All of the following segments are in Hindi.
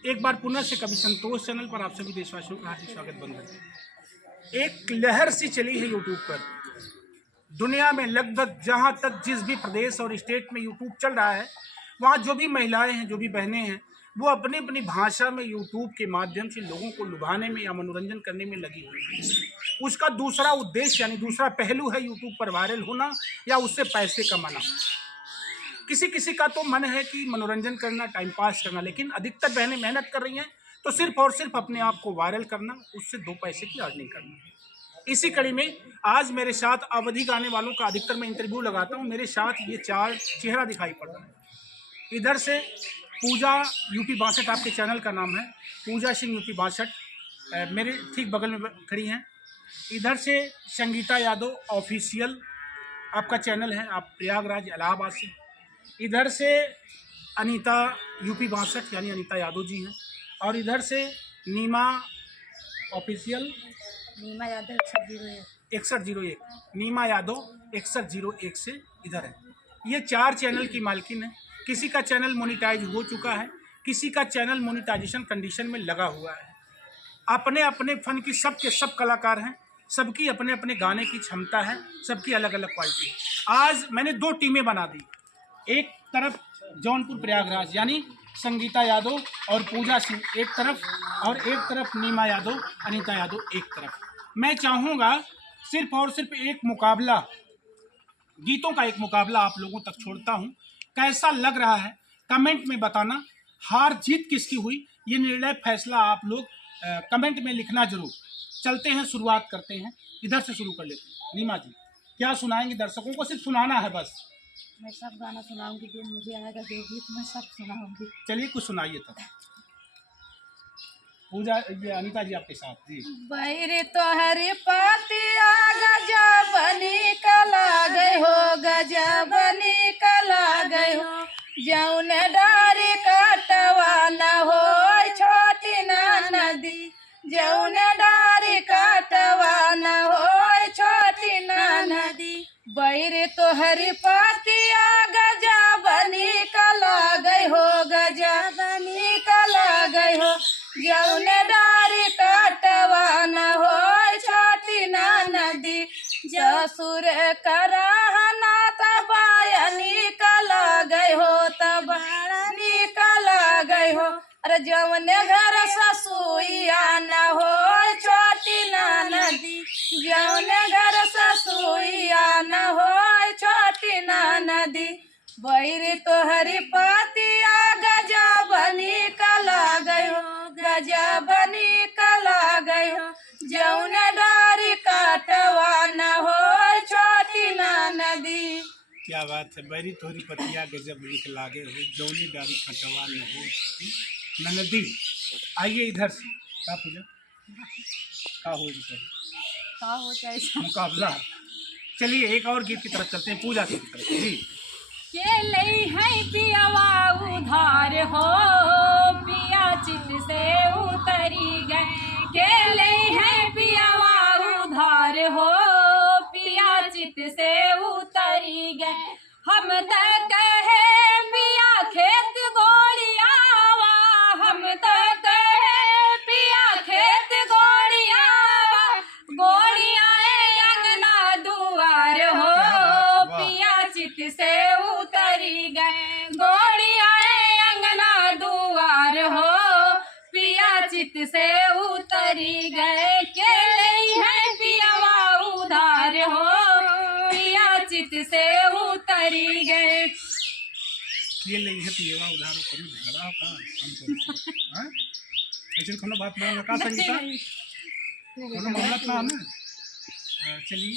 एक बार पुनः से कवि संतोष चैनल पर आप सभी देशवासियों का हार्दिक स्वागत बंधन। एक लहर सी चली है यूट्यूब पर, दुनिया में लगभग जहां तक जिस भी प्रदेश और स्टेट में यूट्यूब चल रहा है, वहां जो भी महिलाएं हैं, जो भी बहनें हैं, वो अपनी अपनी भाषा में यूट्यूब के माध्यम से लोगों को लुभाने में या मनोरंजन करने में लगी हुई है। उसका दूसरा उद्देश्य यानी दूसरा पहलू है यूट्यूब पर वायरल होना या उससे पैसे कमाना। किसी किसी का तो मन है कि मनोरंजन करना, टाइम पास करना, लेकिन अधिकतर बहनें मेहनत कर रही हैं तो सिर्फ और सिर्फ अपने आप को वायरल करना, उससे 2 पैसे की अर्निंग करना। इसी कड़ी में आज मेरे साथ अवधि गाने वालों का अधिकतर मैं इंटरव्यू लगाता हूँ। मेरे साथ ये 4 चेहरा दिखाई पड़ रहा है। इधर से पूजा यूपी 62 आपके चैनल का नाम है, पूजा सिंह यूपी 62 मेरे ठीक बगल में खड़ी हैं। इधर से संगीता यादव ऑफिशियल आपका चैनल है, आप प्रयागराज इलाहाबाद से। इधर से अनीता यूपी 62 यानी अनीता यादव जी हैं, और इधर से नीमा ऑफिशियल नीमा यादव 6101 नीमा यादव 6101 से इधर है। ये 4 चैनल की मालकिन है। किसी का चैनल मोनिटाइज हो चुका है, किसी का चैनल मोनिटाइजेशन कंडीशन में लगा हुआ है। अपने अपने फन की सबके सब कलाकार हैं, सबकी अपने अपने गाने की क्षमता है, सबकी अलग अलग क्वालिटी है। आज मैंने 2 टीमें बना दी, एक तरफ जौनपुर प्रयागराज यानी संगीता यादव और पूजा सिंह एक तरफ, और एक तरफ नीमा यादव अनीता यादव एक तरफ। मैं चाहूँगा सिर्फ और सिर्फ एक मुकाबला, गीतों का एक मुकाबला आप लोगों तक छोड़ता हूँ। कैसा लग रहा है कमेंट में बताना। हार जीत किसकी हुई ये निर्णय फैसला आप लोग कमेंट में लिखना जरूर। चलते हैं, शुरुआत करते हैं, इधर से शुरू कर लेते हैं। नीमा जी क्या सुनाएंगे दर्शकों को? सिर्फ सुनाना है बस। मैं सब गाना सुनाऊंगी जो मुझे आएगा, जो गीत मैं सब सुनाऊंगी। चलिए कुछ सुनाइए तब। पूजा ये अनीता जी आपके साथ जी। बैरे तोहरी पातिया गजब निकला गए हो, गजब निकला गए हो, जौन डारी कटवा न हो छोटी ना नदी, जौन डारी कटवा न हो छोटी ना नदी। बैरे तोहरी पातिया गजब निकला गए हो, गजब निकला गए हो, जौन डारी कटवा न हो छोटी ना नदी। जसुर कराहना तबाया निकला गए हो, तबाया निकला गए हो, अरे जौन घर ससुइया न हो छोटी ना नदी, जौन घर ससुइया न हो छोटी ना नदी। बैरी तोहरी पातिया गजब निकला गए हो, गजब निकला गए हो, जौन डारी कटवा न हो छोटी ना नदी। क्या बात है। बैरी तोहरी पतिया गजब निकला गए हो, जौनी डारी कटवा न हो छोटी ना नदी। आइए इधर से। क्या पूजा का हो जाए मुकाबला। चलिए एक और गीत की तरफ चलते हैं, पूजा की तरफ जी। के लई है पियावा उधार हो, पिया चित से उतरी गए, के लई है पियावा उधार हो, पिया चित से उतरी गए। हम तो कहे पिया खेत गोड़ियावा, हम तो कहे पिया खेत गोड़ियावा, गोड़िया अंगना दुआर हो, पिया चित से उतरी गए, गोड़िया अंगना दुआर हो, पिया चित से उतरी गए। के लई है पियावा उधार हो, पिया चित से उतरी गए। ये नहीं है पिएवा उधार करू झगड़ा का हम हां ऐसे कोनो बात ना का संगीता कोनो मामला ना है। चलिए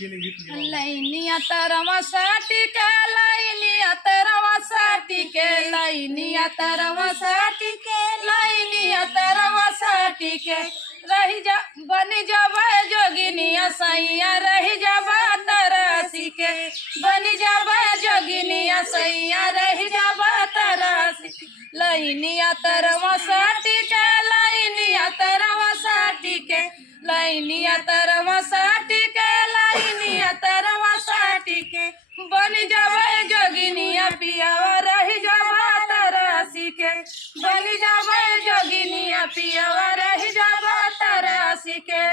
ये नहीं पिएवा लैनिया तरवा साटी के, लैनिया तरवा साटी के, लैनिया तरवा साटी के, लैनिया तरवा साटी के, रही जा बनी जाबा जोगिनिया सैया, रही जाबा तरसी के, बनी जाबा जोगिनिया सैया, रही जाबा तरसी। लैनिया तरवा साटी के, लैनिया तरवा साटी के, लैनिया तरवा साटी के, लैनिया तरवा साटी के, बनी जाबा जोगिनिया पिया, रही जाबा तरसी के, बनी जाबा जावे जोगिनिया पियवा रह जावा तरसी के।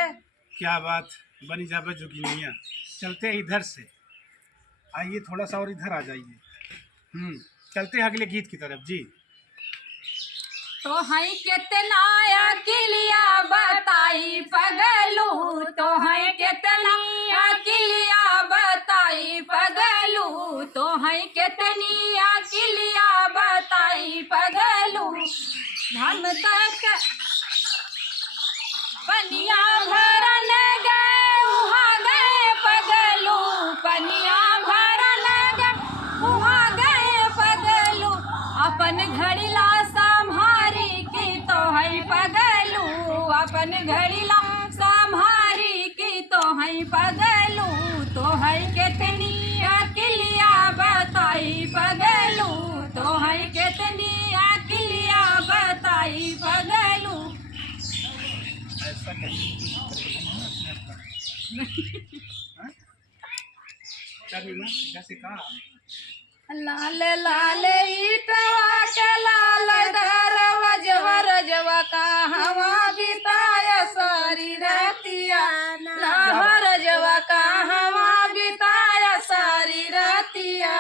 क्या बात, बनी जावे जोगिनिया। चलते हैं इधर से, आइए थोड़ा सा और इधर आ जाइए। चलते हैं अगले गीत की तरफ जी। तो है कितना अकिलिया बताई पगलू, तो है कितना अकिलिया बताई पगलू, तो है कितनी अकिलिया बताई पगलू। धन तक पनिया भरन गए वहाँ गए पगलू, पनिया भरन गए वहाँ गए पगलू। अपन घड़ीला संभारी की तो है पगलू, अपन घड़ीला संभारी की तो है पगलू, तो है कितनी अकिलिया बताई पगलू, तो है कितनी अकिलिया बताई पगलू। ऐसा नहीं जैसे कहा लाल लाल ईटवा के लाल धरवा जवर जवा का हवा बिताया सारी रतिया, लहर जवा का हवा बिताया सारी रतिया।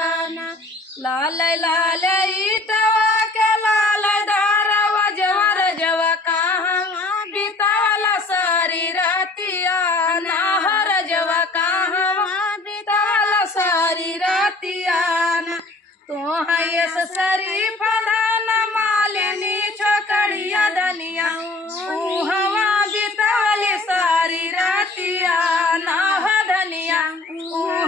लाल लाल ईटवा के लाल धरवा जवर जवा का हवा बिताला सारी रतिया, लहर जवा का हवा बिताला सारी रतिया। तो है शरीफ दान मालिनी छोकड़िया दनिया, हवा बिताली सारी रतिया, नाह धनिया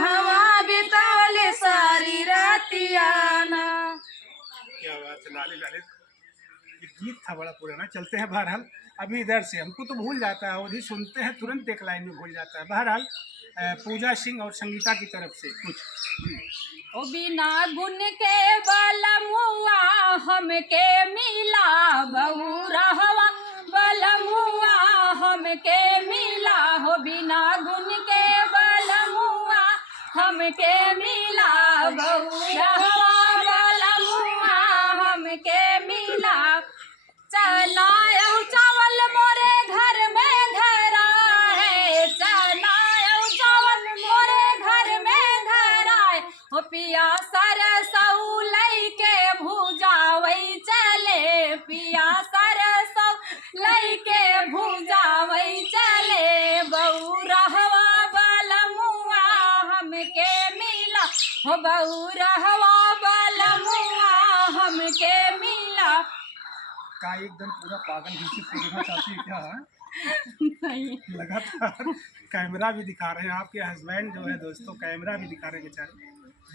हवा बिताली सारी रतिया ना। क्या बात है, लाले लाले ये गीत था बड़ा पुराना। चलते हैं बहरहाल अभी इधर से, हमको तो भूल जाता है, अवधि सुनते हैं तुरंत एक लाइन में भूल जाता है। बहरहाल पूजा सिंह और संगीता की तरफ से कुछ। ओ बिना गुण के बलमुआ हमके मिला बहु रहवा, बलमुआ हमके मिला हो, बिना गुण के बलमुआ हमके मिला बहु रहवा, बलमुआ हमके मिला। चना चावल मोरे घर में धरा है, चना चावल मोरे घर में धरा है, हो पिया सरसऊ लई के भुजावई चले, पिया सरसऊ लई के भुजावई चले। बहु रहवा बलमुआ हमके मिला हो, बहु रहवा बलमुआ हमके मिला। का एकदम पूरा पागल घुसी पूछना चाहती है क्या? नहीं लगातार कैमरा भी दिखा रहे हैं, आपके हस्बैंड जो है दोस्तों कैमरा भी दिखा रहे हैं बेचारे,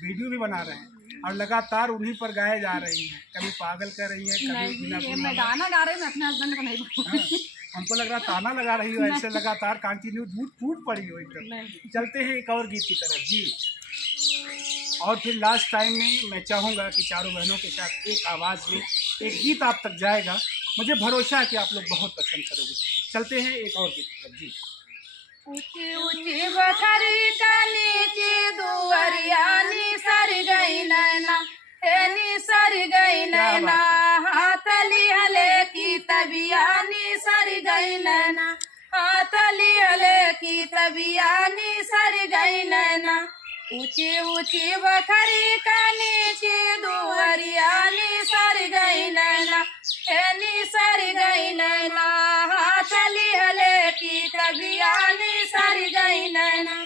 वीडियो भी बना रहे हैं और लगातार उन्हीं पर गाए जा रही हैं। कभी पागल कर रही हैं, कभी बिना नहीं, मैं गाना गा रही हूँ, मैं अपने हस्बैंड को नहीं बोलूँगी। हमको लग रहा ताना लगा रही हो, ऐसे लगातार कंटिन्यू टूट पड़ी हो एकदम। चलते हैं एक और गीत की तरफ जी। और फिर लास्ट टाइम में मैं चाहूँगा कि चारों बहनों के साथ एक आवाज़ में एक गीत आप तक जाएगा, मुझे भरोसा है कि आप लोग बहुत पसंद करोगे। चलते हैं एक और गीत की तरफ जी। ऊँची ऊँची बखरी का नीचे दुआरिया नी सर गई नैना, नी सर गई नैना, हाथ लिहले की तबिया नी सर गई नैना, हाथ लिहले की तबिया नी सर गई नैना। ऊँची ऊँची बखरी का नीचे दुआरिया नी सर गई नैना, नी सर गई नैना, हाथ लिहले की तबिया नी सर गई नैना।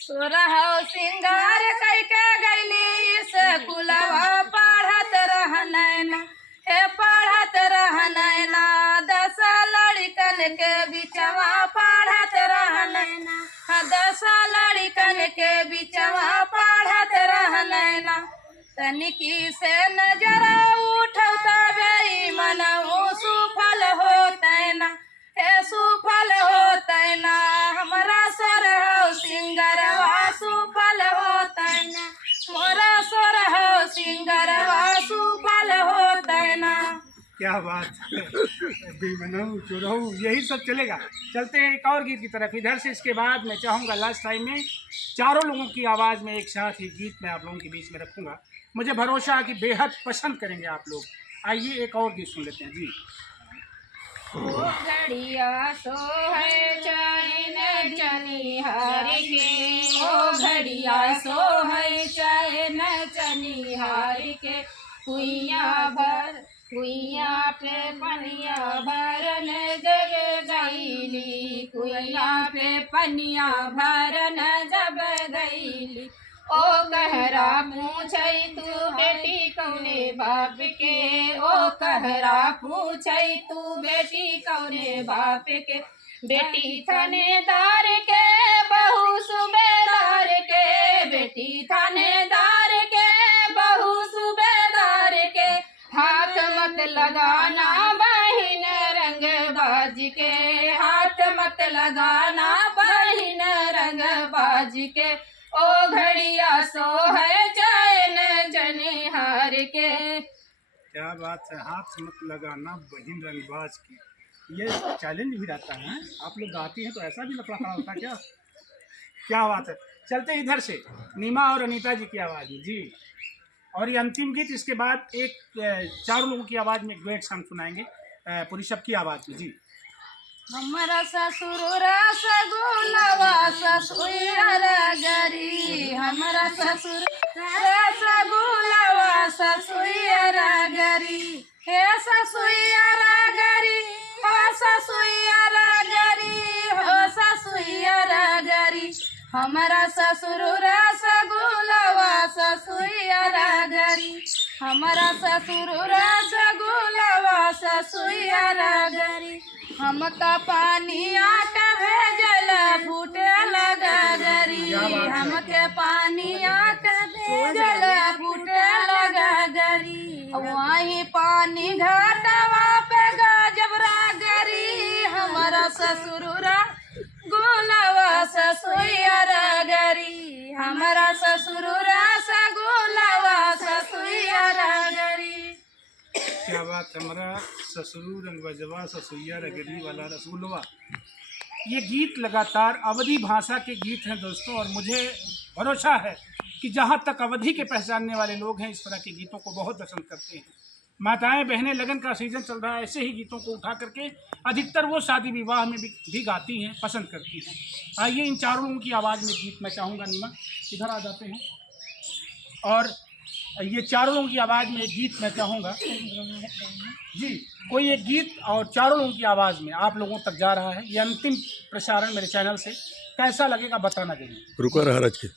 सोरह सिंगार कैके गैली स्कूलवा पढ़त रह नैना, हे पढ़त रह नैना, 10 लड़कन के बिचवा पढ़त रह नैना, 10 लड़कन के बिचवा पढ़त रह नैना। तनिकी से नजरा उठौ तबे मनऊ सुफल होतै ना, हे सुफल होतै ना, हमरा सोरह सिंगरवा सुफल होतै ना, मोरा सोरह सिंगरवा सुफल होतै ना। क्या बात है, बेमनऊ चुरहू यही सब चलेगा। चलते हैं एक और गीत की तरफ इधर से। इसके बाद मैं चाहूँगा लास्ट टाइम में चारों लोगों की आवाज़ में एक साथ ही गीत मैं आप लोगों के बीच में रखूँगा। मुझे भरोसा है कि बेहद पसंद करेंगे आप लोग। आइए एक और गीत सुन लेते हैं जी। ओ घड़िया सो है चैन चनिहार के, ओ घड़िया सो है चैन चनिहार के, कुइया पे पनिया भरन जब गईली, कुइया पे पनिया भरन जब गईली। ओ कहरा पूछई तू बेटी कौने बाप के, ओ कहरा पूछई तू बेटी कौने बाप के, बेटी थानेदार के बहू सूबेदार के, बेटी थानेदार के बहू सूबेदार के, हाथ मत लगाना बहिन रंगबाज के, हाथ मत लगाना बहिन रंगबाज के, ओ घड़िया सो है चैन जनिहार के। क्या बात है, हाथ मत लगाना बहिन रंगबाज की, ये चैलेंज भी रहता है। आप लोग गाती हैं तो ऐसा भी लफड़ा खड़ा होता है क्या? क्या बात है। चलते हैं इधर से नीमा और अनीता जी की आवाज़ में जी। और ये अंतिम गीत, इसके बाद एक चारों लोगों की आवाज़ में एक डुएट सॉन्ग सुनाएंगे पूरी सबकी आवाज़ में जी। हमारा ससुर रसगुल्ला ससुर गरी, हमारा ससुर रसगुल्ला ससुर गरी, हे ससुर गरी, हो ससुर गरी, हो ससुर गरी, हमारा ससुर रसगुल्ला ससुर गरी, हमारा ससुर रसगुल्ला ससुर गरी, हमका पानी आटा भेजल फूटे लगा गरी, हमके पानी आटा भेजल फूटे लगा गरी, वहीं पानी घाटवा पे गजबरा गरी, हमारा ससुर गुलावा ससुर गरी, हमारा ससुर रसगुल्ला ससुर गरी। क्या बात है, हमारा ससुर रंगबजवा ससुइया रगड़ी वाला रसगुल्ला। ये गीत लगातार अवधी भाषा के गीत हैं दोस्तों, और मुझे भरोसा है कि जहाँ तक अवधी के पहचानने वाले लोग हैं इस तरह के गीतों को बहुत पसंद करते हैं। माताएं बहनें, लगन का सीजन चल रहा है, ऐसे ही गीतों को उठा करके अधिकतर वो शादी विवाह में भी गाती हैं, पसंद करती हैं। आइए इन चारों लोगों की आवाज़ में गीत मैं चाहूँगा। नीमा इधर आ जाते हैं, और ये चारों लोगों की आवाज़ में एक गीत मैं चाहूँगा जी। कोई एक गीत और चारों लोगों की आवाज़ में आप लोगों तक जा रहा है। ये अंतिम प्रसारण मेरे चैनल से, कैसा लगेगा बताना जरूर। रुको रहा के